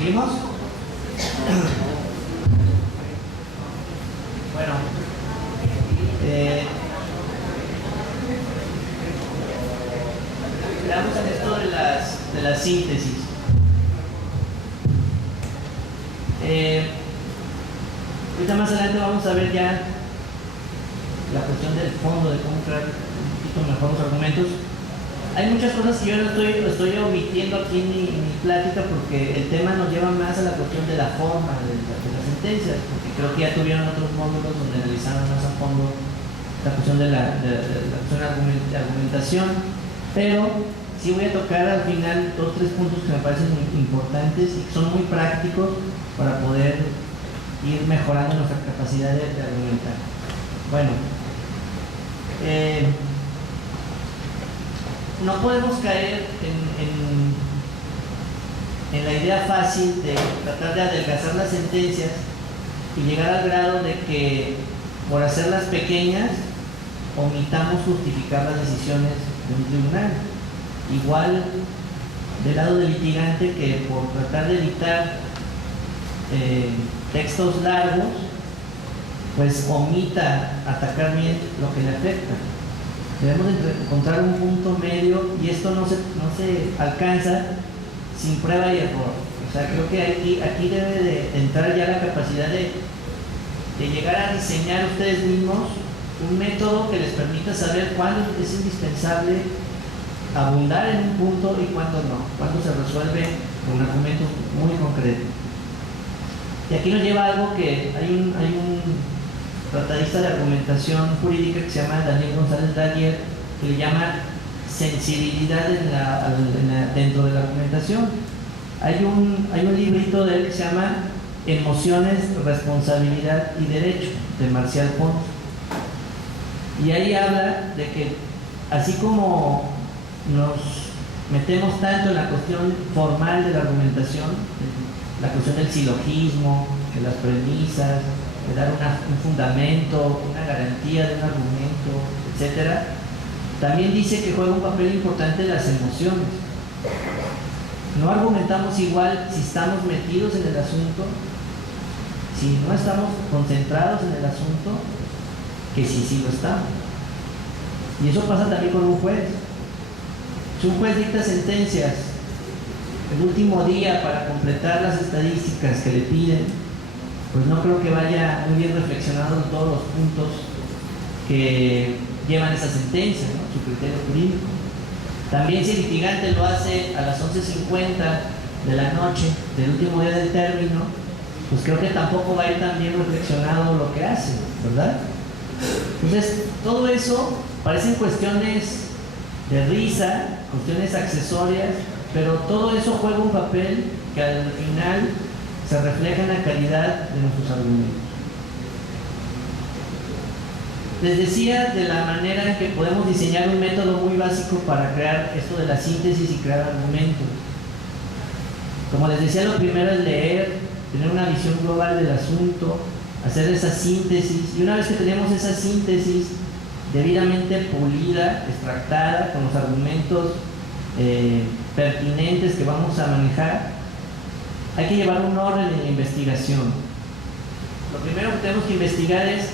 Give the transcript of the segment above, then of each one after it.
¿Seguimos? Bueno, veamos en esto de la síntesis. Ahorita más adelante vamos a ver ya la cuestión del fondo, de cómo crear un poquito mejor los argumentos. Hay muchas cosas que yo no estoy omitiendo aquí en mi plática, porque el tema nos lleva más a la cuestión de la forma de las sentencias, porque creo que ya tuvieron otros módulos donde analizaron más a fondo la cuestión de la argumentación, pero sí voy a tocar al final 2 o 3 puntos que me parecen importantes y que son muy prácticos para poder ir mejorando nuestra capacidad de argumentar. Bueno, no podemos caer en la idea fácil de tratar de adelgazar las sentencias y llegar al grado de que por hacerlas pequeñas omitamos justificar las decisiones de un tribunal. Igual del lado del litigante, que por tratar de evitar textos largos, pues omita atacar bien lo que le afecta. Debemos encontrar un punto medio, y esto no se alcanza sin prueba y error. O sea, creo que aquí debe de entrar ya la capacidad de llegar a diseñar ustedes mismos un método que les permita saber cuándo es indispensable abundar en un punto y cuándo no, cuándo se resuelve con un argumento muy concreto. Y aquí nos lleva a algo que hay un tratadista de argumentación jurídica que se llama Daniel González Daguerre, que le llama sensibilidad dentro de la argumentación. Hay un librito de él que se llama Emociones, Responsabilidad y Derecho, de Marcial Pons. Y ahí habla de que así como nos metemos tanto en la cuestión formal de la argumentación, la cuestión del silogismo, de las premisas, de dar un fundamento, una garantía de un argumento, etc., también dice que juega un papel importante las emociones. No argumentamos igual si estamos metidos en el asunto, si no estamos concentrados en el asunto, que si sí lo estamos. Y eso pasa también con un juez. Si un juez dicta sentencias el último día para completar las estadísticas que le piden, pues no creo que vaya muy bien reflexionado en todos los puntos que llevan esa sentencia, ¿no? Su criterio jurídico. También si el litigante lo hace a las 11:50 de la noche del último día del término, pues creo que tampoco va a ir tan bien reflexionado lo que hace, ¿verdad? Entonces, todo eso parecen cuestiones de risa, cuestiones accesorias, pero todo eso juega un papel que al final se refleja en la calidad de nuestros argumentos. Les decía de la manera en que podemos diseñar un método muy básico para crear esto de la síntesis y crear argumentos. Como les decía, lo primero es leer, tener una visión global del asunto, hacer esa síntesis, y una vez que tenemos esa síntesis debidamente pulida, extractada, con los argumentos pertinentes que vamos a manejar, hay que llevar un orden en la investigación. Lo primero que tenemos que investigar es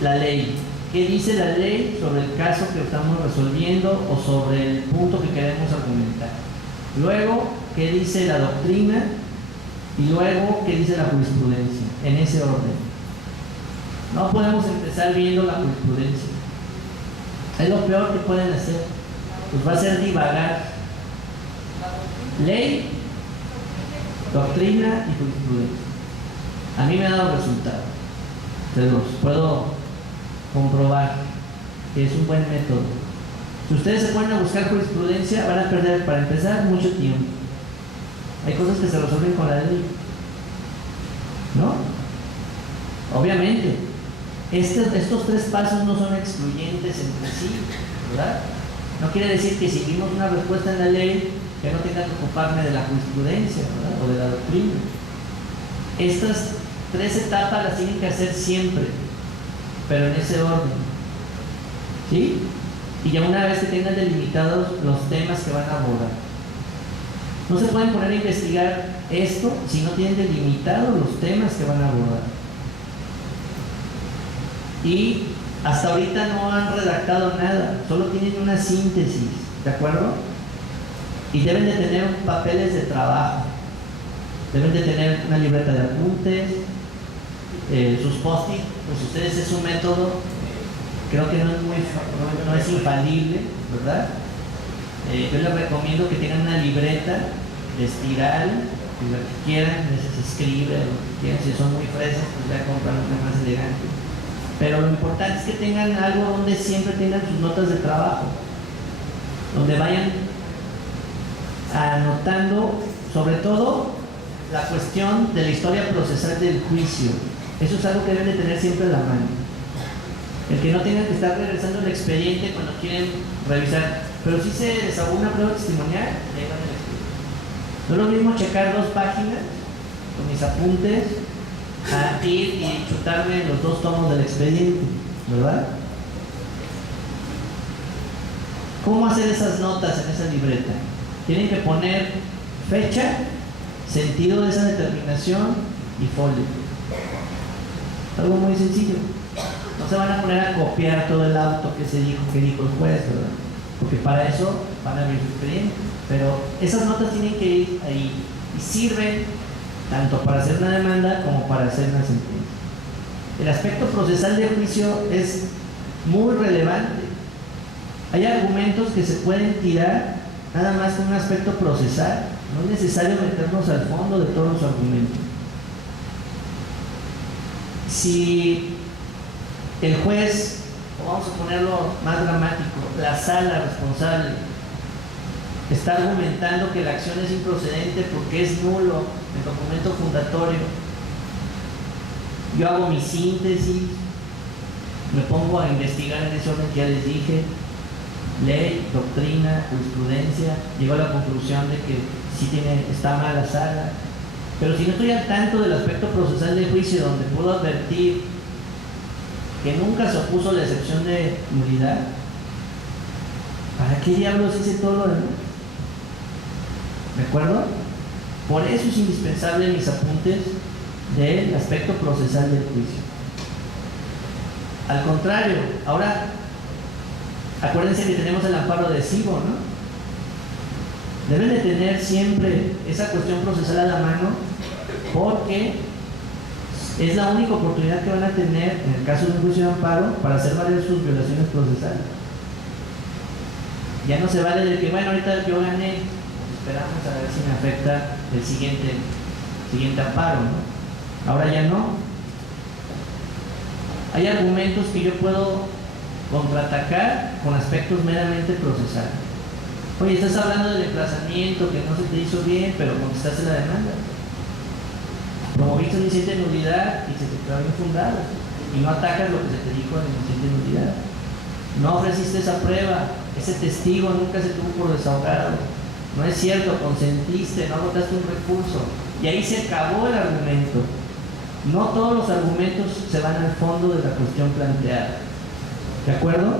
la ley. ¿Qué dice la ley sobre el caso que estamos resolviendo o sobre el punto que queremos argumentar? Luego, ¿qué dice la doctrina? Y luego, ¿qué dice la jurisprudencia? En ese orden. No podemos empezar viendo la jurisprudencia. Es lo peor que pueden hacer. Pues va a ser divagar. Ley, doctrina y jurisprudencia. A mí me ha dado resultado. Se los puedo comprobar que es un buen método. Si ustedes se ponen a buscar jurisprudencia, van a perder, para empezar, mucho tiempo. Hay cosas que se resuelven con la ley, ¿no? Obviamente, estos 3 pasos no son excluyentes entre sí, ¿verdad? No quiere decir que si vimos una respuesta en la ley, que no tenga que ocuparme de la jurisprudencia, ¿verdad? O de la doctrina. Estas 3 etapas las tienen que hacer siempre, pero en ese orden, ¿sí? Y ya una vez que tengan delimitados los temas que van a abordar. No se pueden poner a investigar esto si no tienen delimitados los temas que van a abordar. Y hasta ahorita no han redactado nada, solo tienen una síntesis, ¿de acuerdo? Y deben de tener papeles de trabajo, deben de tener una libreta de apuntes, sus post-it, pues ustedes es un método, creo que no es infalible, ¿verdad? Yo les recomiendo que tengan una libreta de espiral, lo que quieran, se escribe, lo que quieran. Si son muy fresas, pues ya compran una más elegante. Pero lo importante es que tengan algo donde siempre tengan sus notas de trabajo, donde vayan anotando, sobre todo, la cuestión de la historia procesal del juicio. Eso es algo que deben de tener siempre a la mano. El que no tengan que estar regresando el expediente cuando quieren revisar. Pero si se desahogó una prueba testimonial, llegan el expediente. No es lo mismo checar 2 páginas con mis apuntes a ir y chutarme los 2 tomos del expediente, ¿verdad? ¿Cómo hacer esas notas en esa libreta? Tienen que poner fecha, sentido de esa determinación y folio. Algo muy sencillo. No se van a poner a copiar todo el auto que dijo el juez, ¿verdad? Porque para eso van a abrir su expediente. Pero esas notas tienen que ir ahí y sirven tanto para hacer una demanda como para hacer una sentencia. El aspecto procesal del juicio es muy relevante. Hay argumentos que se pueden tirar nada más con un aspecto procesal. No es necesario meternos al fondo de todos los argumentos. Si el juez, o vamos a ponerlo más dramático, la sala responsable, está argumentando que la acción es improcedente porque es nulo el documento fundatorio, yo hago mi síntesis, me pongo a investigar en ese orden que ya les dije, ley, doctrina, jurisprudencia, llego a la conclusión de que sí está mal la sala. Pero si no estoy al tanto del aspecto procesal del juicio, donde puedo advertir que nunca se opuso la excepción de nulidad, ¿para qué diablos hice todo lo demás? ¿De acuerdo? Por eso es indispensable mis apuntes del aspecto procesal del juicio. Al contrario, ahora acuérdense que tenemos el amparo de SIBO, ¿no? Deben de tener siempre esa cuestión procesal a la mano, porque es la única oportunidad que van a tener en el caso de un juicio de amparo para hacer valer sus violaciones procesales. Ya no se vale de que, bueno, ahorita yo gané, esperamos a ver si me afecta el siguiente amparo, ¿no? Ahora ya no. Hay argumentos que yo puedo contraatacar con aspectos meramente procesales. Oye, estás hablando del emplazamiento que no se te hizo bien, pero contestaste la demanda. Promoviste un incidente de nulidad y se te declaró infundado, y no atacas lo que se te dijo en el incidente de nulidad. No ofreciste esa prueba, ese testigo nunca se tuvo por desahogado. No es cierto, consentiste, no votaste un recurso. Y ahí se acabó el argumento. No todos los argumentos se van al fondo de la cuestión planteada. ¿De acuerdo?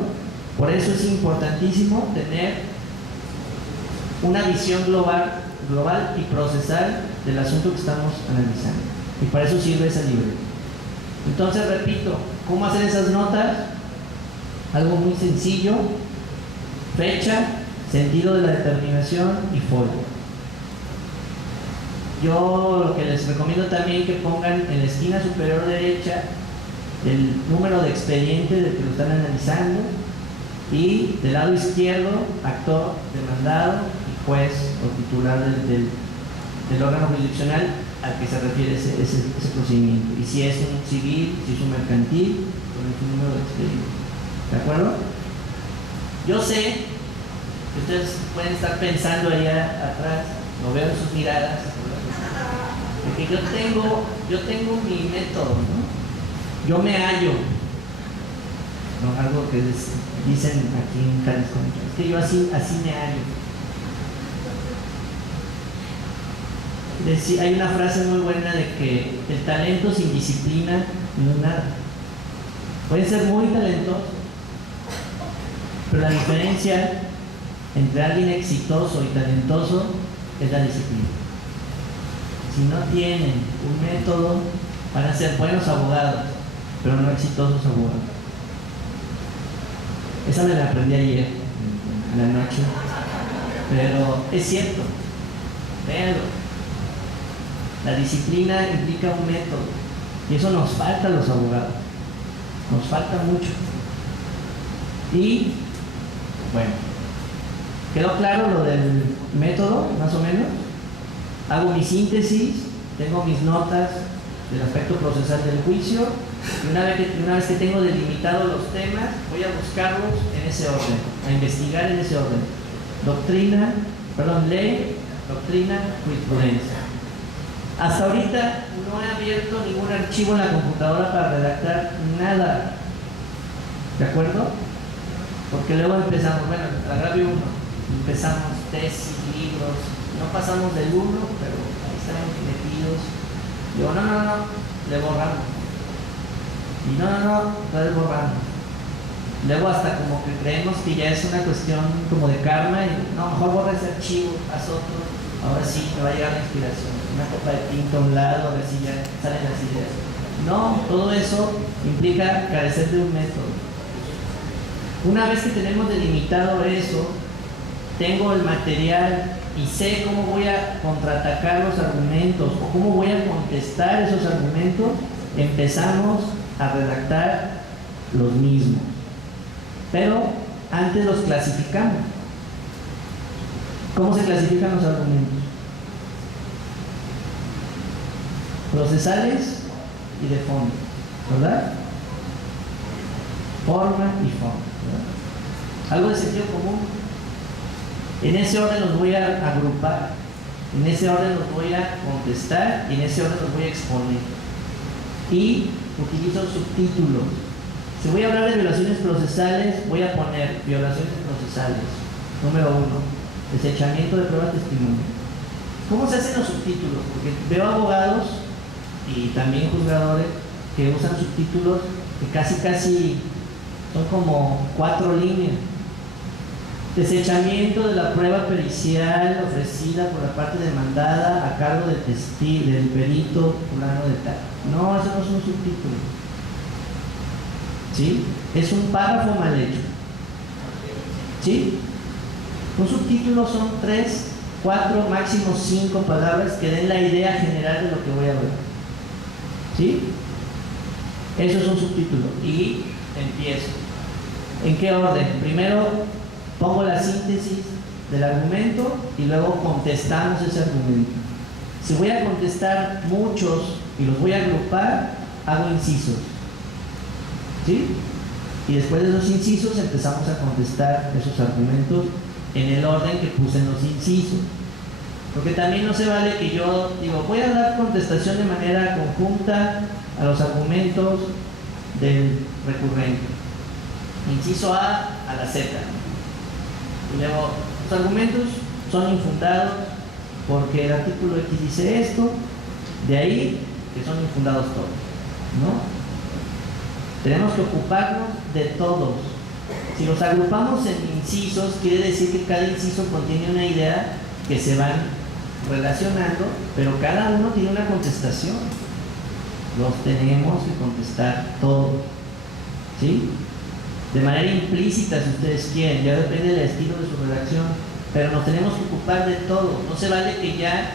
Por eso es importantísimo tener una visión global y procesal del asunto que estamos analizando. Y para eso sirve esa libreta. Entonces, repito, ¿cómo hacer esas notas? Algo muy sencillo: fecha, sentido de la determinación y folio. Yo lo que les recomiendo también que pongan en la esquina superior derecha el número de expediente del que lo están analizando, y del lado izquierdo, actor, demandado y juez o titular del órgano jurisdiccional al que se refiere ese procedimiento. Y si es un civil, si es un mercantil, con el número de expediente. ¿De acuerdo? Yo sé que ustedes pueden estar pensando allá atrás, lo veo en sus miradas, porque yo tengo mi método, ¿no? Yo me hallo, ¿no? Algo que dicen aquí en Jalisco, es que yo así me hallo. Hay una frase muy buena de que el talento sin disciplina no es nada. Puede ser muy talentoso, pero la diferencia entre alguien exitoso y talentoso es la disciplina. Si no tienen un método, van a ser buenos abogados, pero no exitosos abogados. Esa me la aprendí ayer, en la noche, pero es cierto, véanlo. La disciplina implica un método, y eso nos falta a los abogados, nos falta mucho. Y, bueno, ¿quedó claro lo del método, más o menos? Hago mi síntesis, tengo mis notas del aspecto procesal del juicio, y una vez que tengo delimitados los temas, voy a buscarlos en ese orden, a investigar en ese orden. Ley, doctrina, jurisprudencia. Hasta ahorita no he abierto ningún archivo en la computadora para redactar nada. ¿De acuerdo? Porque luego empezamos, bueno, agravio 1, empezamos tesis, libros, no pasamos del 1, pero ahí estamos metidos. Digo, no, le borramos. Y no, le borramos. Luego hasta como que creemos que ya es una cuestión como de karma y no, mejor borra ese archivo, haz otro, ahora sí me va a llegar la inspiración, una copa de tinta a un lado, a ver si ya salen las ideas. No, todo eso implica carecer de un método. Una vez que tenemos delimitado eso, tengo el material y sé cómo voy a contraatacar los argumentos o cómo voy a contestar esos argumentos, empezamos a redactar los mismos. Pero antes los clasificamos. ¿Cómo se clasifican los argumentos? Procesales y de fondo, ¿verdad? Forma y fondo, ¿verdad? Algo de sentido común. En ese orden los voy a agrupar, en ese orden los voy a contestar y en ese orden los voy a exponer. Y utilizo subtítulos. Si voy a hablar de violaciones procesales, voy a poner violaciones procesales. Número 1, desechamiento de prueba testimonio. ¿Cómo se hacen los subtítulos? Porque veo abogados y también juzgadores que usan subtítulos que casi son como 4 líneas. Desechamiento de la prueba pericial ofrecida por la parte demandada a cargo del perito fulano de tal. No, eso no es un subtítulo. ¿Sí? Es un párrafo mal hecho. ¿Sí? Un subtítulo son 3, 4, máximo 5 palabras que den la idea general de lo que voy a ver. ¿Sí? Eso es un subtítulo. Y empiezo. ¿En qué orden? Primero pongo la síntesis del argumento y luego contestamos ese argumento. Si voy a contestar muchos y los voy a agrupar, hago incisos. ¿Sí? Y después de esos incisos empezamos a contestar esos argumentos en el orden que puse en los incisos. Porque también no se vale que yo digo, voy a dar contestación de manera conjunta a los argumentos del recurrente. Inciso A la Z. Y luego, los argumentos son infundados porque el artículo X dice esto, de ahí que son infundados todos, ¿no? Tenemos que ocuparnos de todos. Si los agrupamos en incisos, quiere decir que cada inciso contiene una idea que se van relacionando, pero cada uno tiene una contestación. Los tenemos que contestar todos, ¿sí? De manera implícita, si ustedes quieren, ya depende del estilo de su redacción, pero nos tenemos que ocupar de todo. No se vale que ya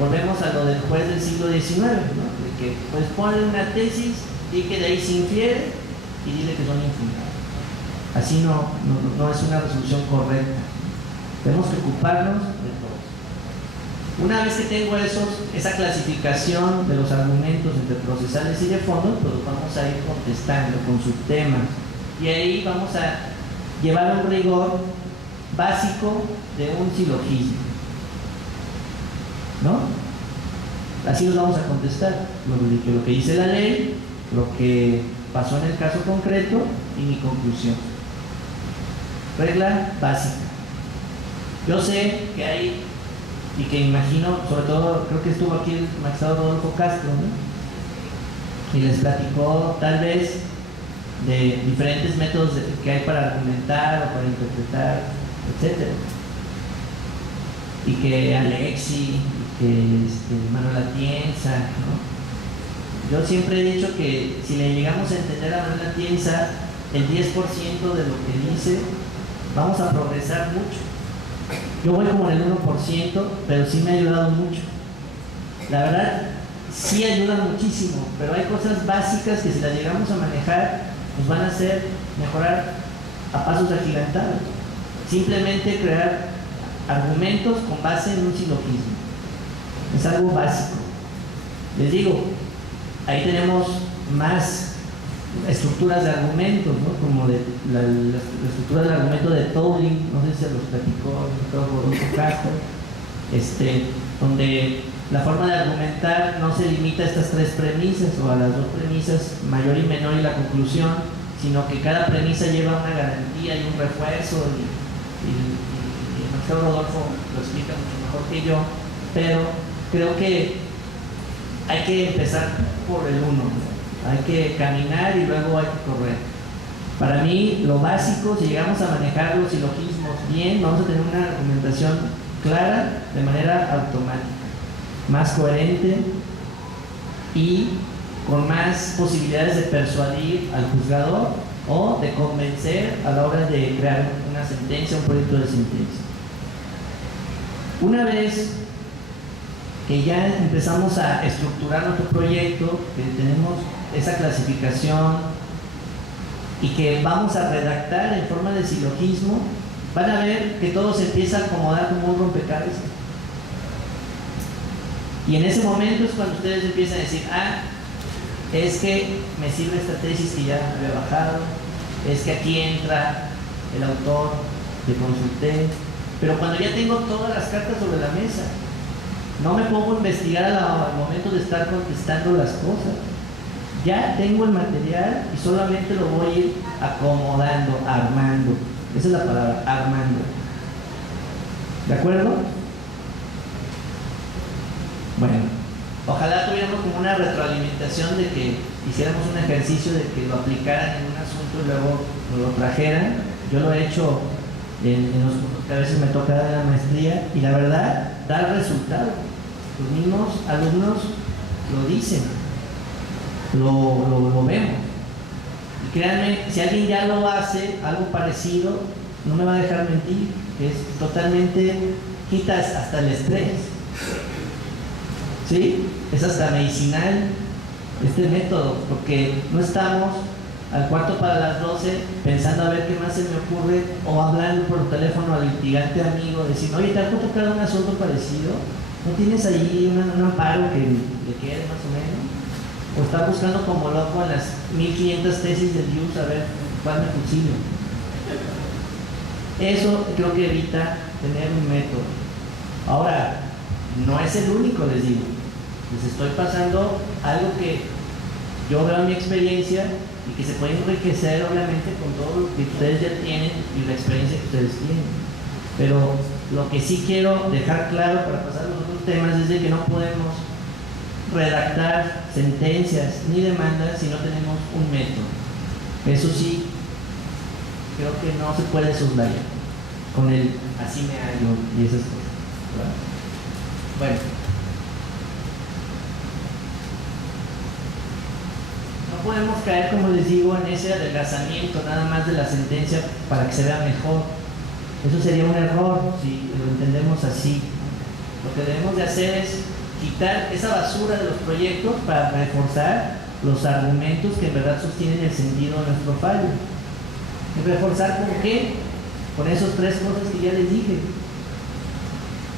volvemos a lo del juez del siglo XIX, ¿no? De que pues ponle una tesis y que de ahí se infiere y dile que son infundados. Así no es una resolución correcta. Tenemos que ocuparnos de todo. Una vez que tengo esa clasificación de los argumentos entre procesales y de fondo, pues vamos a ir contestando con subtemas. Y ahí vamos a llevar un rigor básico de un silogismo, ¿no? Así nos vamos a contestar lo que dice la ley, lo que pasó en el caso concreto y mi conclusión. Regla básica. Yo sé que hay, y que imagino, sobre todo creo que estuvo aquí el magistrado Rodolfo Castro, ¿no? Y les platicó tal vez de diferentes métodos que hay para argumentar o para interpretar, etc. y que Alexi, y que Manuel Atienza, ¿no? Yo siempre he dicho que si le llegamos a entender a Manuel Atienza el 10% de lo que dice, vamos a progresar mucho. Yo voy como en el 1%, pero sí me ha ayudado mucho. La verdad, sí ayuda muchísimo, pero hay cosas básicas que si las llegamos a manejar, nos van a hacer mejorar a pasos agigantados. Simplemente crear argumentos con base en un silogismo. Es algo básico. Les digo, ahí tenemos más estructuras de argumentos, ¿no? Como la estructura del argumento de Turing, no sé si se los platicó el doctor Rodolfo Castro, donde la forma de argumentar no se limita a estas tres premisas o a las dos premisas, mayor y menor y la conclusión, sino que cada premisa lleva una garantía y un refuerzo, y el doctor Rodolfo lo explica mucho mejor que yo, pero creo que hay que empezar por el uno, hay que caminar y luego hay que correr. Para mí, lo básico, si llegamos a manejar los silogismos bien, vamos a tener una argumentación clara de manera automática, más coherente y con más posibilidades de persuadir al juzgador o de convencer a la hora de crear una sentencia, un proyecto de sentencia. Una vez que ya empezamos a estructurar nuestro proyecto, que tenemos esa clasificación y que vamos a redactar en forma de silogismo, van a ver que todo se empieza a acomodar como un rompecabezas. Y en ese momento es cuando ustedes empiezan a decir, es que me sirve esta tesis que ya había bajado, es que aquí entra el autor que consulté, pero cuando ya tengo todas las cartas sobre la mesa, no me pongo a investigar al momento de estar contestando las cosas. Ya tengo el material y solamente lo voy a ir acomodando, armando. Esa es la palabra, armando. ¿De acuerdo? Bueno, ojalá tuviéramos como una retroalimentación de que hiciéramos un ejercicio de que lo aplicaran en un asunto y luego nos lo trajeran. Yo lo he hecho en los cursos que a veces me toca dar en la maestría y la verdad, da resultado. Los mismos alumnos lo dicen, lo vemos. Y créanme, si alguien ya lo hace, algo parecido, no me va a dejar mentir, que es totalmente, quitas hasta el estrés. ¿Sí? Es hasta medicinal este método, porque no estamos al cuarto para las 12 pensando a ver qué más se me ocurre o hablando por teléfono al litigante amigo, decir, oye, ¿te ha tocado un asunto parecido? ¿No tienes ahí un amparo que le quede más o menos? ¿O está buscando como loco en las 1500 tesis de Dios a ver cuál me fusilio? Eso creo que evita tener un método. Ahora, no es el único, les digo. Les estoy pasando algo que yo veo en mi experiencia y que se puede enriquecer obviamente con todo lo que ustedes ya tienen y la experiencia que ustedes tienen. Pero lo que sí quiero dejar claro para pasar a los otros temas es de que no podemos redactar sentencias ni demandas si no tenemos un método. Eso sí, creo que no se puede soslayar con el así me hallo y esas cosas, ¿verdad? Bueno, no podemos caer, como les digo, en ese adelgazamiento nada más de la sentencia para que se vea mejor. Eso sería un error si lo entendemos así. Lo que debemos de hacer es quitar esa basura de los proyectos para reforzar los argumentos que en verdad sostienen el sentido de nuestro fallo. ¿Y reforzar con qué? Con esas tres cosas que ya les dije.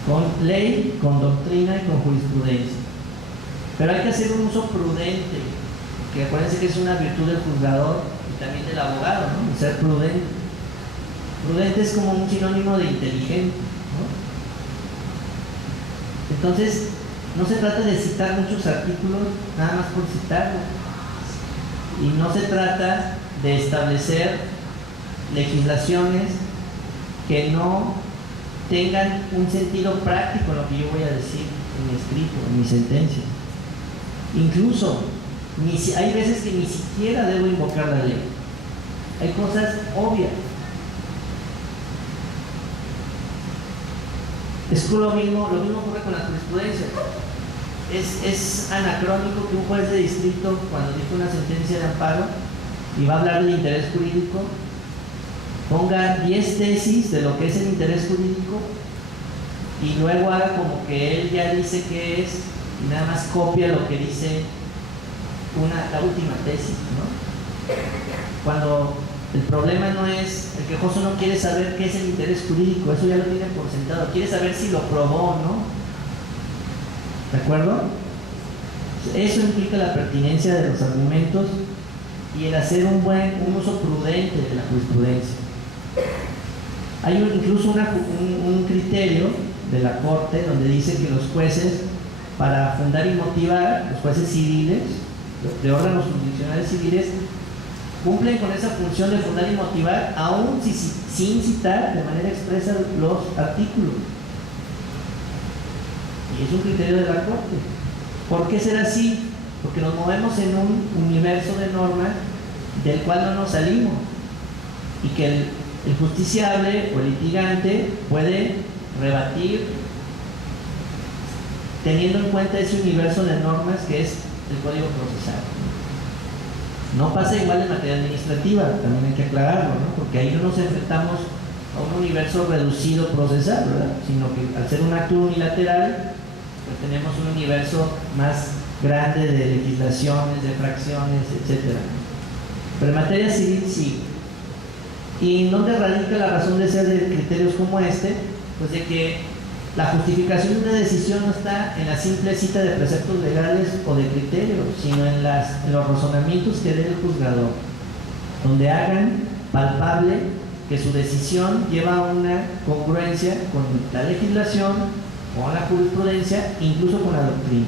Con ley, con doctrina y con jurisprudencia. Pero hay que hacer un uso prudente, que acuérdense que es una virtud del juzgador y también del abogado, ¿no? Ser prudente. Prudente es como un sinónimo de inteligente, ¿no? Entonces, no se trata de citar muchos artículos nada más por citarlos. Y no se trata de establecer legislaciones que no tengan un sentido práctico en lo que yo voy a decir en mi escrito, en mi sentencia. Incluso, hay veces que ni siquiera debo invocar la ley. Hay cosas obvias. Es lo mismo ocurre con la jurisprudencia. Es anacrónico que un juez de distrito, cuando dicta una sentencia de amparo y va a hablar del interés jurídico, ponga 10 tesis de lo que es el interés jurídico y luego haga como que él ya dice qué es y nada más copia lo que dice la última tesis, ¿no? Cuando el problema no es, el quejoso no quiere saber qué es el interés jurídico, eso ya lo tiene por sentado, quiere saber si lo probó o no. ¿De acuerdo? Eso implica la pertinencia de los argumentos y el hacer un uso prudente de la jurisprudencia. Hay incluso un criterio de la Corte donde dice que los jueces, para fundar y motivar, los jueces civiles, de órganos jurisdiccionales civiles, cumplen con esa función de fundar y motivar, aún sin citar de manera expresa los artículos. Y es un criterio de la Corte. ¿Por qué será así? Porque nos movemos en un universo de normas del cual no nos salimos y que el justiciable o el litigante puede rebatir teniendo en cuenta ese universo de normas que es el Código Procesal. No pasa igual en materia administrativa, también hay que aclararlo, ¿no? Porque ahí no nos enfrentamos a un universo reducido procesal, ¿verdad? Sino que al ser un acto unilateral, pues tenemos un universo más grande de legislaciones, de fracciones, etc. Pero en materia civil sí. ¿Y dónde radica la razón de ser de criterios como este? Pues de que la justificación de una decisión no está en la simple cita de preceptos legales o de criterios, sino en los razonamientos que dé el juzgador, donde hagan palpable que su decisión lleva una congruencia con la legislación, con la jurisprudencia, incluso con la doctrina.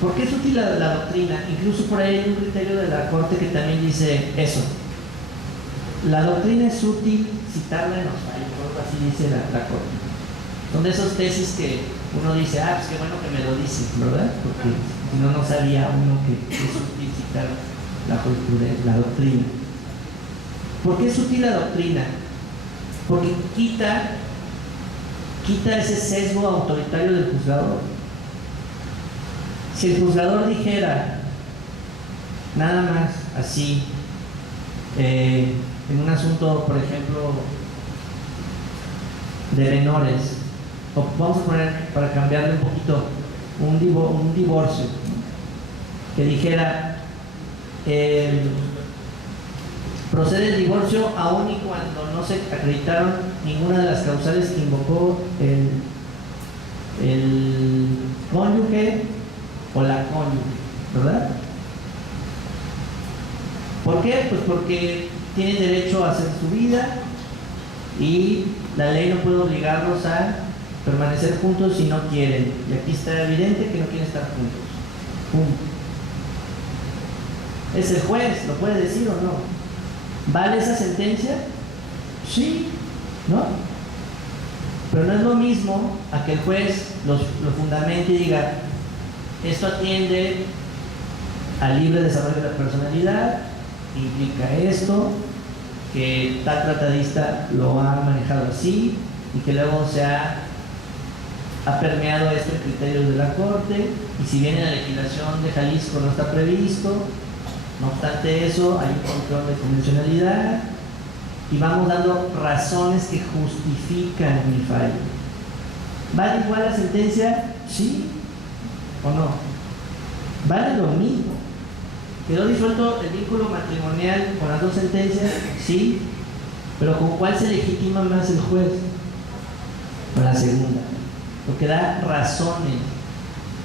¿Por qué es útil la doctrina? Incluso por ahí hay un criterio de la Corte que también dice eso. La doctrina es útil citarla en los fallos, así dice la Corte. Son de esos tesis que uno dice, pues qué bueno que me lo dice, ¿verdad? Porque si no, no sabía uno que es útil citar la doctrina. ¿Por qué es útil la doctrina? Porque quita ese sesgo autoritario del juzgador. Si el juzgador dijera nada más así, en un asunto, por ejemplo, de menores, o vamos a poner, para cambiarle un poquito, un divorcio, ¿no? Que dijera, procede el divorcio aún y cuando no se acreditaron ninguna de las causales que invocó el cónyuge o la cónyuge, ¿verdad? ¿Por qué? Pues porque tienen derecho a hacer su vida y la ley no puede obligarlos a permanecer juntos si no quieren. Y aquí está evidente que no quieren estar juntos. Punto. Es el juez, ¿lo puede decir o no? ¿Vale esa sentencia? Sí, ¿no? Pero no es lo mismo a que el juez lo fundamente y diga, esto atiende al libre desarrollo de la personalidad, implica esto, que tal tratadista lo ha manejado así y que luego se ha permeado esto en criterios de la Corte, y si bien en la legislación de Jalisco no está previsto, no obstante eso hay un control de convencionalidad y vamos dando razones que justifican mi fallo. ¿Vale igual la sentencia? ¿Sí o no? ¿Vale lo mismo? ¿Quedó disuelto el vínculo matrimonial con las dos sentencias? Sí, pero ¿con cuál se legitima más el juez? Con la segunda, porque da razones.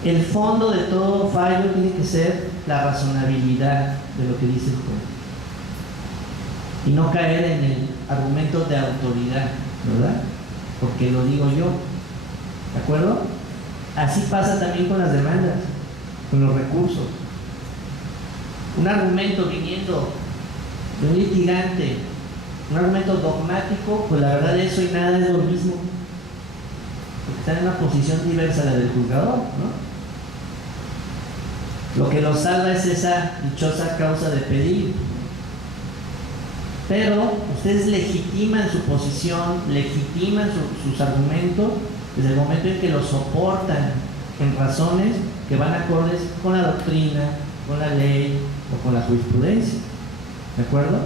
El fondo de todo fallo tiene que ser la razonabilidad de lo que dice el juez y no caer en el argumento de autoridad, ¿verdad? Porque lo digo yo, ¿de acuerdo? Así pasa también con las demandas, con los recursos. Un argumento viniendo de un litigante, un argumento dogmático, pues la verdad eso y nada es lo mismo, porque están en una posición diversa a la del juzgador, ¿no? Lo que los salva es esa dichosa causa de pedir. Pero ustedes legitiman su posición, legitiman sus argumentos desde el momento en que los soportan en razones que van acordes con la doctrina, con la ley o con la jurisprudencia. ¿De acuerdo?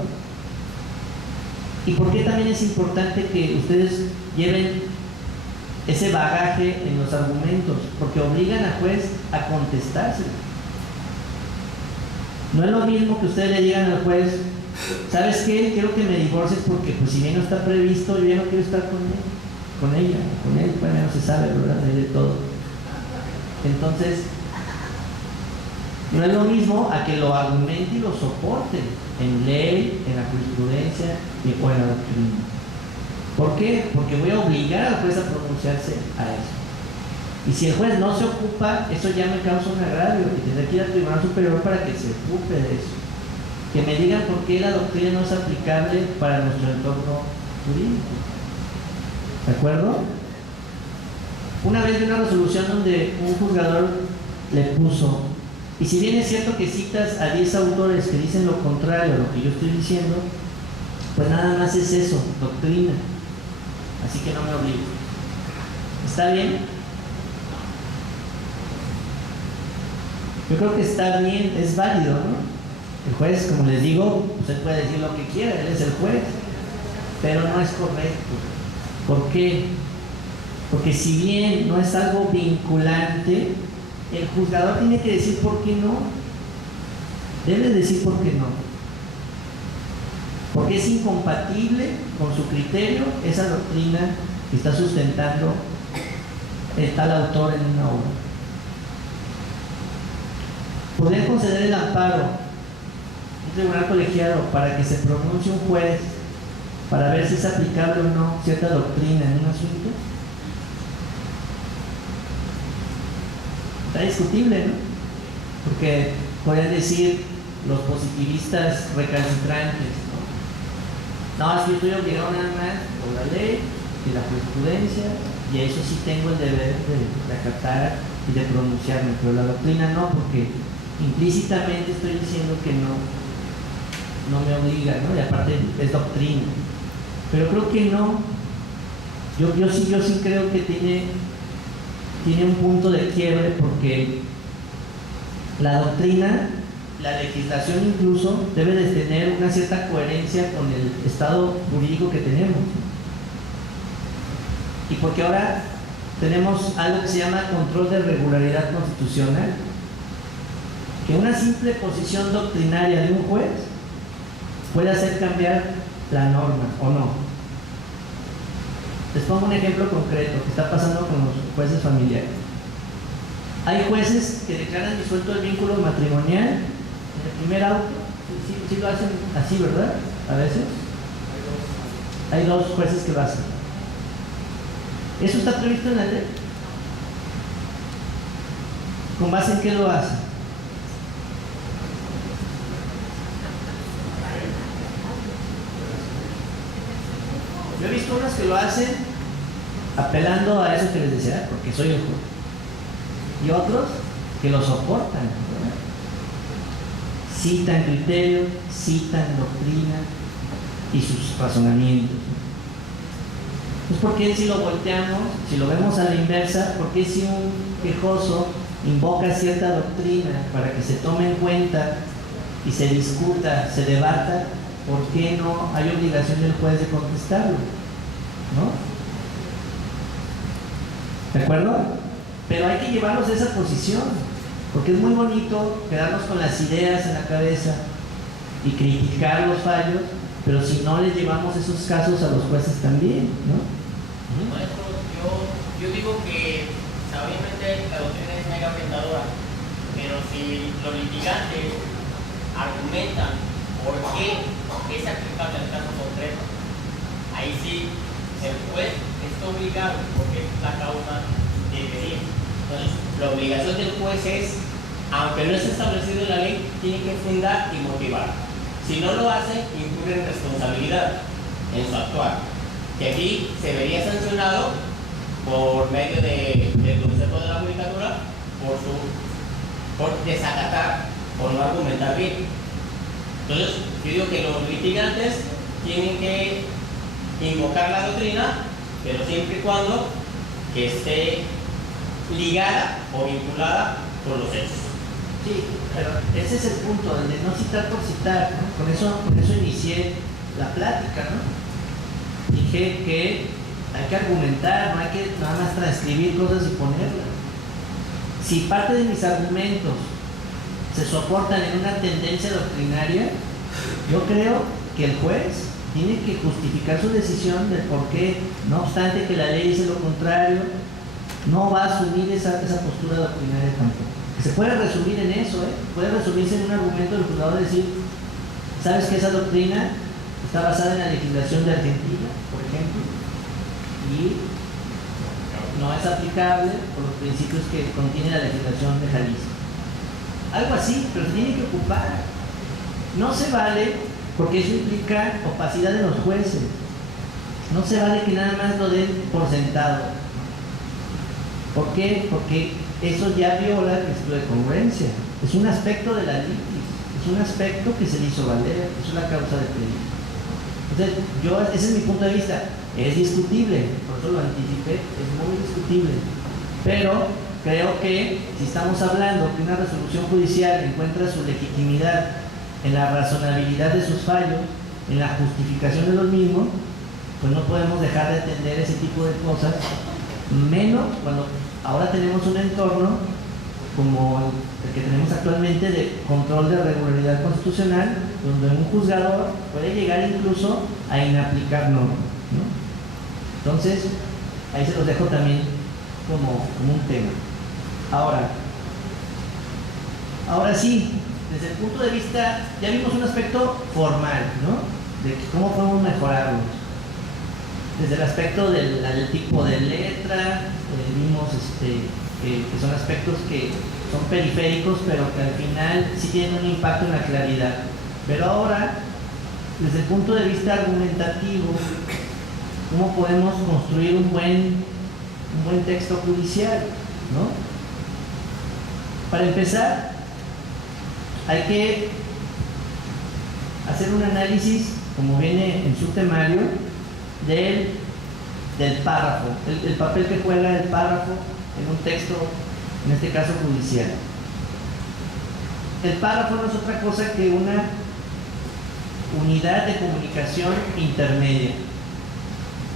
¿Y por qué también es importante que ustedes lleven ese bagaje en los argumentos? Porque obligan al juez a contestarse. No es lo mismo que ustedes le digan al juez: ¿sabes qué? Quiero que me divorcies porque pues si bien no está previsto, yo ya no quiero estar con él, con ella, con él, pues no se sabe, ¿verdad? De todo. Entonces, no es lo mismo a que lo argumente y lo soporte en ley, en la jurisprudencia o en la doctrina. ¿Por qué? Porque voy a obligar al juez a pronunciarse a eso. Y si el juez no se ocupa, eso ya me causa un agravio y tendré que ir al Tribunal Superior para que se ocupe de eso. Que me digan por qué la doctrina no es aplicable para nuestro entorno jurídico. ¿De acuerdo? Una vez vi una resolución donde un juzgador le puso: y si bien es cierto que citas a 10 autores que dicen lo contrario a lo que yo estoy diciendo, pues nada más es eso, doctrina. Así que no me obligo. ¿Está bien? Yo creo que está bien, es válido, ¿no? El juez, como les digo, usted puede decir lo que quiera, él es el juez, pero no es correcto. ¿Por qué? Porque si bien no es algo vinculante, el juzgador tiene que decir por qué no. Debe decir por qué no. Porque es incompatible con su criterio esa doctrina que está sustentando el tal autor en una obra. Podría conceder el amparo un tribunal colegiado para que se pronuncie un juez para ver si es aplicable o no cierta doctrina en un asunto. Está discutible, ¿no? Porque podrían decir los positivistas recalcitrantes: no, es que estoy obligado nada más por la ley y la jurisprudencia, y a eso sí tengo el deber de acatar y de pronunciarme, pero la doctrina no, porque implícitamente estoy diciendo que no me obliga, ¿no? Y aparte es doctrina. Pero creo que no. Yo sí creo que tiene un punto de quiebre, porque la doctrina, la legislación incluso, debe de tener una cierta coherencia con el estado jurídico que tenemos. Y porque ahora tenemos algo que se llama control de regularidad constitucional, que una simple posición doctrinaria de un juez puede hacer cambiar la norma o no. Les pongo un ejemplo concreto que está pasando con los jueces familiares. Hay jueces que declaran disuelto el vínculo matrimonial en el primer auto. Sí lo hacen así, ¿verdad? A veces. Hay 2 jueces que lo hacen. ¿Eso está previsto en la ley? ¿Con base en qué lo hacen? Yo he visto unas que lo hacen apelando a eso que les decía, porque soy el juez, y otros que lo soportan, ¿verdad? Citan criterios, citan doctrina y sus razonamientos. Pues porque si lo volteamos, si lo vemos a la inversa, porque si un quejoso invoca cierta doctrina para que se tome en cuenta y se discuta, se debata, ¿por qué no hay obligación del juez de contestarlo? ¿No? ¿De acuerdo? Pero hay que llevarlos a esa posición, porque es muy bonito quedarnos con las ideas en la cabeza y criticar los fallos, pero si no les llevamos esos casos a los jueces también, ¿no? Maestro, yo digo que obviamente la doctrina es mega orientadora, pero si los litigantes argumentan por qué es aplicable al caso concreto, ahí sí el juez está obligado, porque es la causa de pedir. Entonces, la obligación del juez es, aunque no es establecido en la ley, tiene que fundar y motivar. Si no lo hace, incurre en responsabilidad en su actuar, que aquí se vería sancionado por medio del Consejo de la Judicatura por desacatar o no argumentar bien. Entonces, yo digo que los litigantes tienen que invocar la doctrina, pero siempre y cuando que esté ligada o vinculada con los hechos. Sí, pero ese es el punto, el de no citar por citar, ¿no? Con eso inicié la plática, ¿no? Dije que hay que argumentar, no hay que nada más transcribir cosas y ponerlas. Si parte de mis argumentos se soportan en una tendencia doctrinaria, yo creo que el juez tiene que justificar su decisión del por qué, no obstante que la ley dice lo contrario, no va a asumir esa postura doctrinaria tampoco. Se puede resumir en eso, puede resumirse en un argumento del juzgado de decir, ¿sabes que esa doctrina está basada en la legislación de Argentina, por ejemplo? Y no es aplicable por los principios que contiene la legislación de Jalisco. Algo así, pero se tiene que ocupar. No se vale, porque eso implica opacidad de los jueces. No se vale que nada más lo den por sentado. ¿Por qué? Porque eso ya viola el principio de congruencia. Es un aspecto de la litis, es un aspecto que se le hizo valer, eso es la causa de pedir. Entonces, ese es mi punto de vista. Es discutible, por eso lo anticipé, es muy discutible. Pero creo que si estamos hablando que una resolución judicial encuentra su legitimidad en la razonabilidad de sus fallos, en la justificación de los mismos, pues no podemos dejar de atender ese tipo de cosas, menos cuando ahora tenemos un entorno como el que tenemos actualmente de control de regularidad constitucional, donde un juzgador puede llegar incluso a inaplicar normas, ¿no? Entonces, ahí se los dejo también como un tema. Ahora sí, desde el punto de vista, ya vimos un aspecto formal, ¿no? De cómo podemos mejorarlos. Desde el aspecto del tipo de letra, vimos que son aspectos que son periféricos, pero que al final sí tienen un impacto en la claridad. Pero ahora, desde el punto de vista argumentativo, ¿cómo podemos construir un buen texto judicial, ¿no? Para empezar, hay que hacer un análisis, como viene en su temario, del párrafo, el papel que juega el párrafo en un texto, en este caso judicial. El párrafo no es otra cosa que una unidad de comunicación intermedia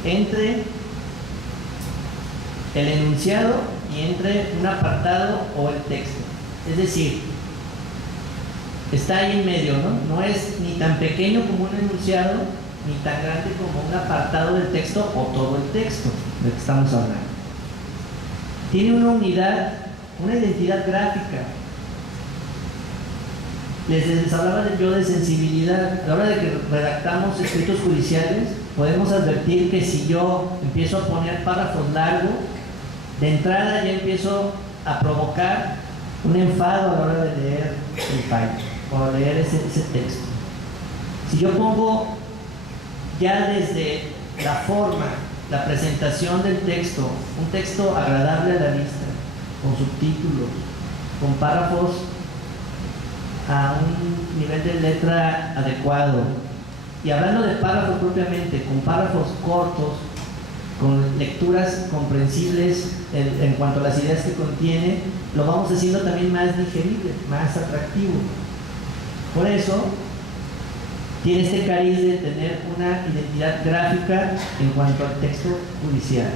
entre el enunciado y entre un apartado o el texto. Es decir, está ahí en medio, ¿no? No es ni tan pequeño como un enunciado, ni tan grande como un apartado del texto o todo el texto del que estamos hablando. Tiene una unidad, una identidad gráfica. Les hablaba yo de sensibilidad. A la hora de que redactamos escritos judiciales, podemos advertir que si yo empiezo a poner párrafos largos, de entrada ya empiezo a provocar un enfado a la hora de leer el fallo o leer ese texto. Si yo pongo ya desde la forma, la presentación del texto, un texto agradable a la vista, con subtítulos, con párrafos a un nivel de letra adecuado, y hablando de párrafos propiamente, con párrafos cortos, con lecturas comprensibles en cuanto a las ideas que contiene, lo vamos haciendo también más digerible, más atractivo. Por eso tiene este cariz de tener una identidad gráfica en cuanto al texto judicial.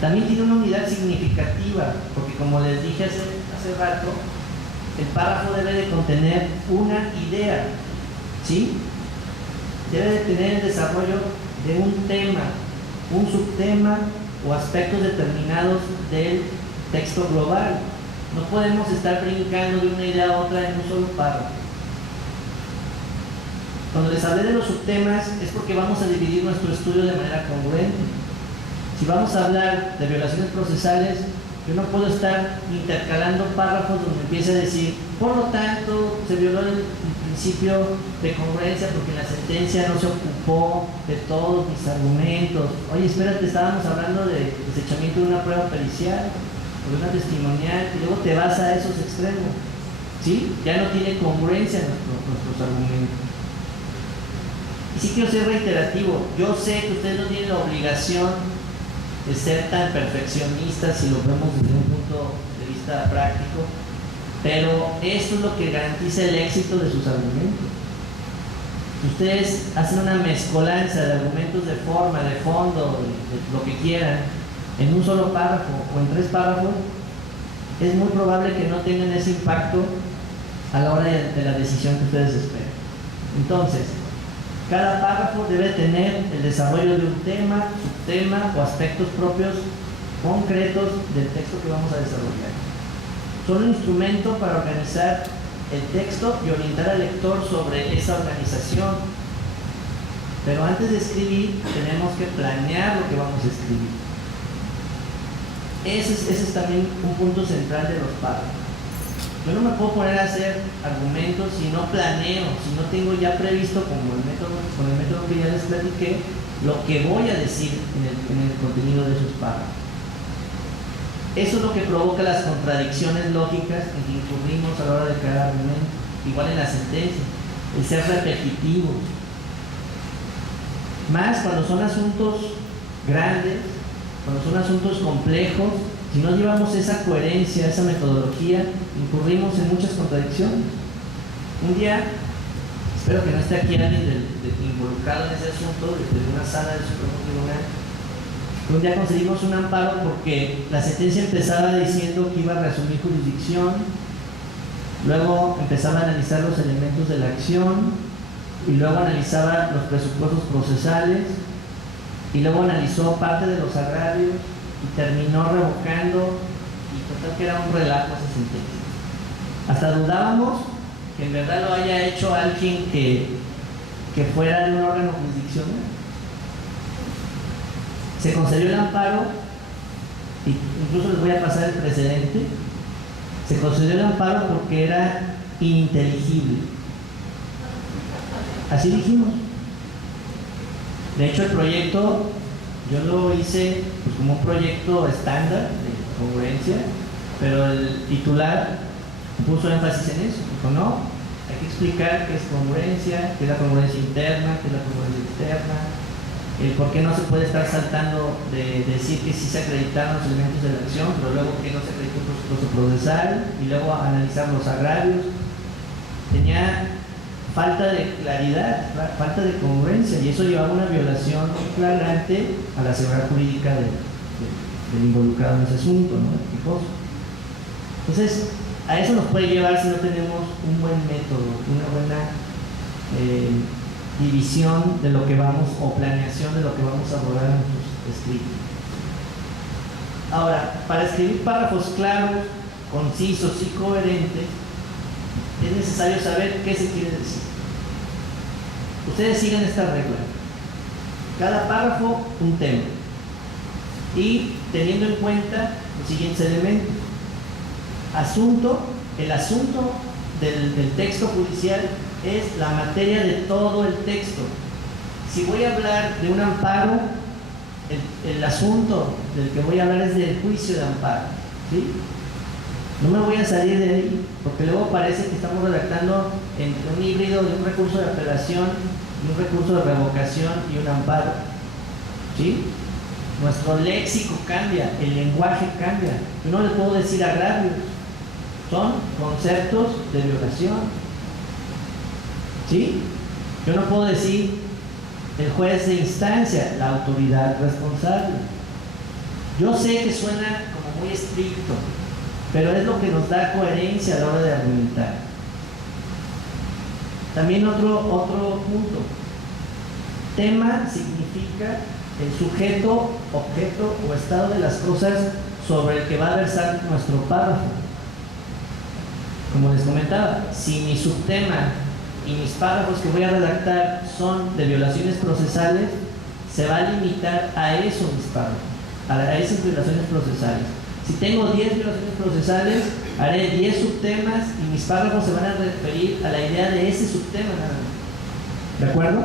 También tiene una unidad significativa, porque como les dije hace rato, el párrafo debe de contener una idea, ¿sí? Debe de tener el desarrollo de un tema, un subtema o aspectos determinados del texto global. No podemos estar brincando de una idea a otra en un solo párrafo. Cuando les hablé de los subtemas es porque vamos a dividir nuestro estudio de manera congruente. Si vamos a hablar de violaciones procesales, yo no puedo estar intercalando párrafos donde empiece a decir, por lo tanto, se violó el principio de congruencia porque en la sentencia no se ocupó de todos mis argumentos. Oye, espérate, estábamos hablando de desechamiento de una prueba pericial o de una testimonial, y luego te vas a esos extremos, ¿sí? Ya no tiene congruencia nuestros argumentos. Y sí quiero ser reiterativo. Yo sé que ustedes no tienen la obligación de ser tan perfeccionistas si lo vemos desde un punto de vista práctico, pero esto es lo que garantiza el éxito de sus argumentos. Ustedes hacen una mezcolanza de argumentos de forma, de fondo, de lo que quieran, en un solo párrafo o en 3 párrafos, es muy probable que no tengan ese impacto a la hora de la decisión que ustedes esperan. Entonces, cada párrafo debe tener el desarrollo de un tema, subtema o aspectos propios concretos del texto que vamos a desarrollar. Son un instrumento para organizar el texto y orientar al lector sobre esa organización. Pero antes de escribir, tenemos que planear lo que vamos a escribir. Ese es también un punto central de los párrafos. Yo no me puedo poner a hacer argumentos si no planeo, si no tengo ya previsto con el método que ya les platiqué, lo que voy a decir en el contenido de esos párrafos. Eso es lo que provoca las contradicciones lógicas en que incurrimos a la hora de crear argumentos, igual en la sentencia, el ser repetitivo. Más cuando son asuntos grandes, cuando son asuntos complejos, si no llevamos esa coherencia, esa metodología, incurrimos en muchas contradicciones. Un día, espero que no esté aquí alguien involucrado en ese asunto, desde una sala del Supremo Tribunal, un día conseguimos un amparo porque la sentencia empezaba diciendo que iba a reasumir jurisdicción, luego empezaba a analizar los elementos de la acción, y luego analizaba los presupuestos procesales, y luego analizó parte de los agravios, y terminó revocando, y total que era un relato esa sentencia. Hasta dudábamos que en verdad lo haya hecho alguien que fuera de un órgano jurisdiccional. Se concedió el amparo, y incluso les voy a pasar el precedente. Se concedió el amparo porque era ininteligible. Así dijimos. De hecho, el proyecto yo lo hice pues, como un proyecto estándar de congruencia, pero el titular puso énfasis en eso. Dijo, no, hay que explicar qué es congruencia, qué es la congruencia interna, qué es la congruencia externa, el por qué no se puede estar saltando de decir que sí se acreditaron los elementos de la acción, pero luego que no se acreditó el presupuesto procesal, y luego analizar los agravios. Tenía falta de claridad, falta de congruencia, y eso llevaba a una violación flagrante a la seguridad jurídica del involucrado en ese asunto, ¿no? El quejoso. Entonces, a eso nos puede llevar si no tenemos un buen método, una buena división de lo que vamos, o planeación de lo que vamos a abordar en nuestros escritos. Ahora, para escribir párrafos claros, concisos y coherentes, es necesario saber qué se quiere decir. Ustedes siguen esta regla. Cada párrafo, un tema. Y teniendo en cuenta los siguientes elementos. El asunto del texto judicial es la materia de todo el texto. Si voy a hablar de un amparo, el asunto del que voy a hablar es del juicio de amparo, ¿sí? No me voy a salir de ahí, porque luego parece que estamos redactando entre un híbrido de un recurso de apelación y un recurso de revocación y un amparo, ¿sí? Nuestro léxico cambia, el lenguaje cambia. Yo no le puedo decir agravios, son conceptos de violación, ¿sí? Yo no puedo decir el juez de instancia, la autoridad responsable. Yo sé que suena como muy estricto, pero es lo que nos da coherencia a la hora de argumentar. También otro punto. Tema significa el sujeto, objeto o estado de las cosas sobre el que va a versar nuestro párrafo. Como les comentaba, si mi subtema y mis párrafos que voy a redactar son de violaciones procesales, se va a limitar a eso mis párrafos, a esas violaciones procesales. Si tengo 10 violaciones procesales, haré 10 subtemas y mis párrafos se van a referir a la idea de ese subtema nada más. ¿De acuerdo?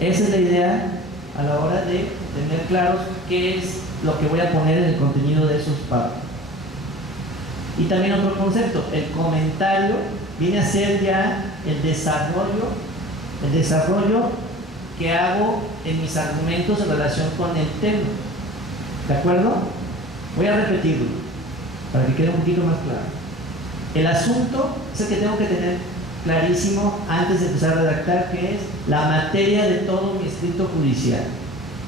Esa es la idea a la hora de tener claros qué es lo que voy a poner en el contenido de esos párrafos. Y también otro concepto, el comentario viene a ser ya el desarrollo que hago en mis argumentos en relación con el tema. ¿De acuerdo? Voy a repetirlo para que quede un poquito más claro. El asunto es el que tengo que tener clarísimo antes de empezar a redactar, que es la materia de todo mi escrito judicial.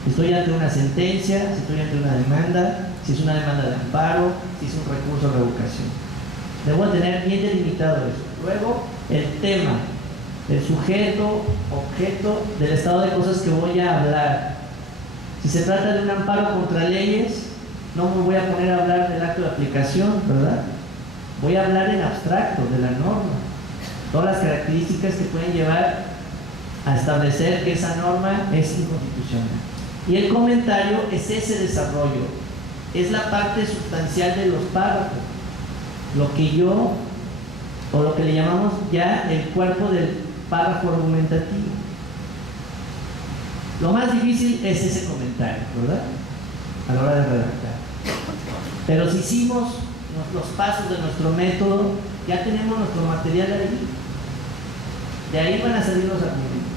Si estoy ante una sentencia, si estoy ante una demanda, si es una demanda de amparo, si es un recurso de revocación. Debo tener bien delimitado eso. Luego, el tema, el sujeto, objeto del estado de cosas que voy a hablar. Si se trata de un amparo contra leyes, no me voy a poner a hablar del acto de aplicación, ¿verdad? Voy a hablar en abstracto de la norma, todas las características que pueden llevar a establecer que esa norma es inconstitucional. Y el comentario es ese desarrollo, es la parte sustancial de los párrafos, lo que yo, o lo que le llamamos ya el cuerpo del párrafo argumentativo. Lo más difícil es ese comentario, ¿verdad? A la hora de redactar. Pero si hicimos los pasos de nuestro método, ya tenemos nuestro material ahí. De ahí van a salir los argumentos,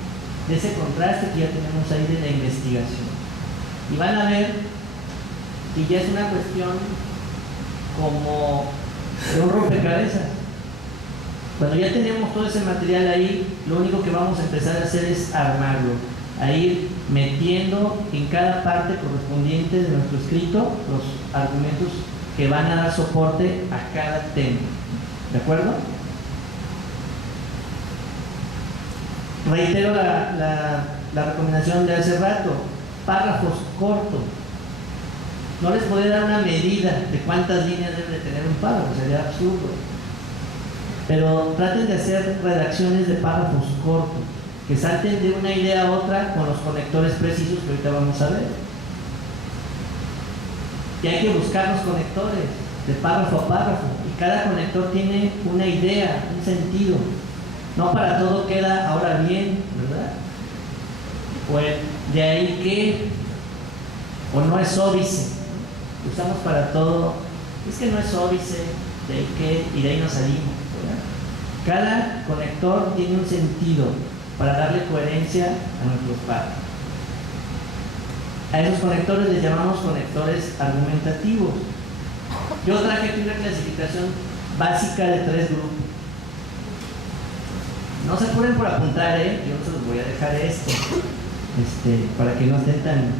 de ese contraste que ya tenemos ahí de la investigación. Y van a ver que ya es una cuestión como de un rompecabezas. Cuando ya tenemos todo ese material ahí, lo único que vamos a empezar a hacer es armarlo, a ir metiendo en cada parte correspondiente de nuestro escrito los argumentos que van a dar soporte a cada tema. ¿De acuerdo? Reitero la recomendación de hace rato: párrafos cortos. No les podré dar una medida de cuántas líneas debe de tener un párrafo, sería absurdo. Pero traten de hacer redacciones de párrafos cortos, que salten de una idea a otra con los conectores precisos que ahorita vamos a ver. Y hay que buscar los conectores de párrafo a párrafo, y cada conector tiene una idea, un sentido. No para todo queda ahora bien, ¿verdad? Pues de ahí que, o no es óbice, usamos para todo, es que no es óbice, de ahí que, y de ahí nos salimos, ¿verdad? Cada conector tiene un sentido para darle coherencia a nuestros párrafos. A esos conectores les llamamos conectores argumentativos. Yo traje aquí una clasificación básica de 3 grupos. No se apuren por apuntar, yo no se los voy a dejar esto, para que no estén tan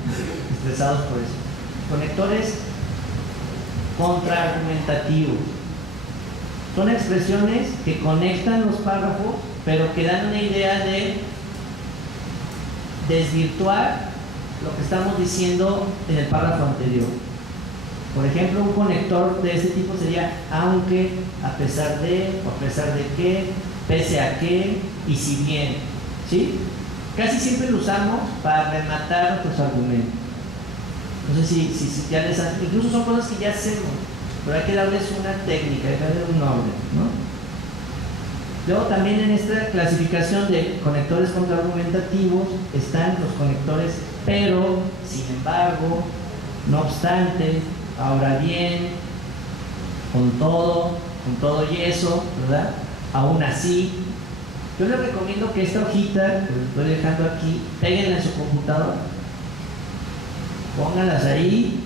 estresados por eso. Conectores contraargumentativos. Son expresiones que conectan los párrafos, pero que dan una idea de desvirtuar lo que estamos diciendo en el párrafo anterior. Por ejemplo, un conector de este tipo sería aunque, a pesar de, o a pesar de que, pese a que, y si bien. ¿Sí? Casi siempre lo usamos para rematar nuestros argumentos. No sé si ya les han, incluso son cosas que ya hacemos, pero hay que darles una técnica, hay que darles un orden, ¿no? Luego también en esta clasificación de conectores contraargumentativos están los conectores pero, sin embargo, no obstante, ahora bien, con todo y eso, ¿verdad? Aún así, yo les recomiendo que esta hojita que les estoy dejando aquí, péguenla en su computadora, pónganlas ahí